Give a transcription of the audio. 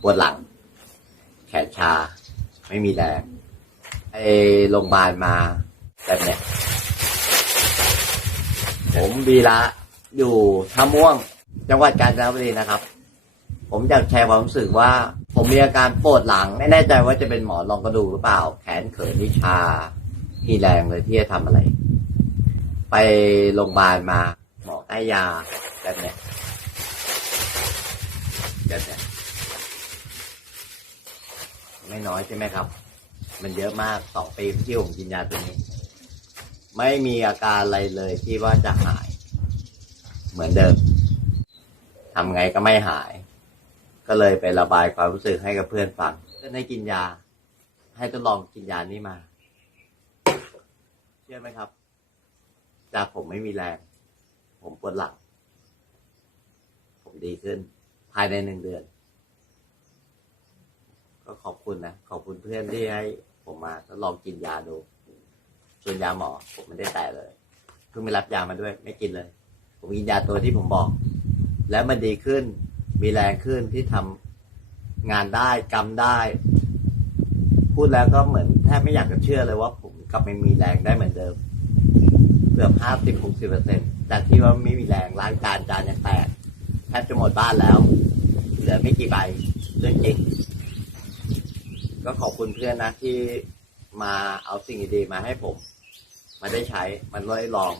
ปวดหลัง แขนชา ไม่มีแรงไอโรงพยาบาลมาแบบเนี้ยผมบีละอยู่ท่าม่วง จังหวัดกาญจนบุรีนะครับ ผมอยากแชร์ความรู้สึกว่า ผมมีอาการปวดหลัง ไม่แน่ใจว่าจะเป็นหมอนรองกระดูกหรือเปล่า แขนเขินนิชามีแรงเลยที่จะทำอะไร ไปโรงพยาบาลมาหมอให้ยาแบบเนี้ยแบบเนี้ย ไม่น้อยใช่ไหมครับ มันเยอะมากสองปีที่ผมกินยาตัวนี้ ไม่มีอาการอะไรเลยที่ว่าจะหาย เหมือนเดิมทำไงก็ไม่หาย ก็เลยไประบายความรู้สึกให้กับเพื่อนฟังเพื่อนให้กินยา ให้ทดลองกินยานี้มา เชื่อไหมครับ จากผมไม่มีแรง ผมปวดหลัง ผมดีขึ้น ภายในหนึ่งเดือน คุณนะ ขอบคุณเพื่อนที่ให้ผมมาทดลองกินยาดูส่วนยาหมอ ผมไม่ได้แตะเลย เพิ่งไปรับยามาด้วย ไม่กินเลย ผมกินยาตัวที่ผมบอก แล้วมันดีขึ้น มีแรงขึ้นที่ทำงานได้กำได้ พูดแล้วก็เหมือนแทบไม่อยากจะเชื่อเลยว่าผมกลับไม่มีแรงได้เหมือนเดิม เกือบห้าสิบหกสิบเปอร์เซ็นจากที่ว่าไม่มีแรงล้างจานจานยังแตกแทบจะหมดบ้านแล้ว เหลือไม่กี่ใบเรื่องจริง ก็ขอบคุณเพื่อนนะที่มาเอาสิ่งดีๆมาให้ผม มาได้ใช้มันได้ลอง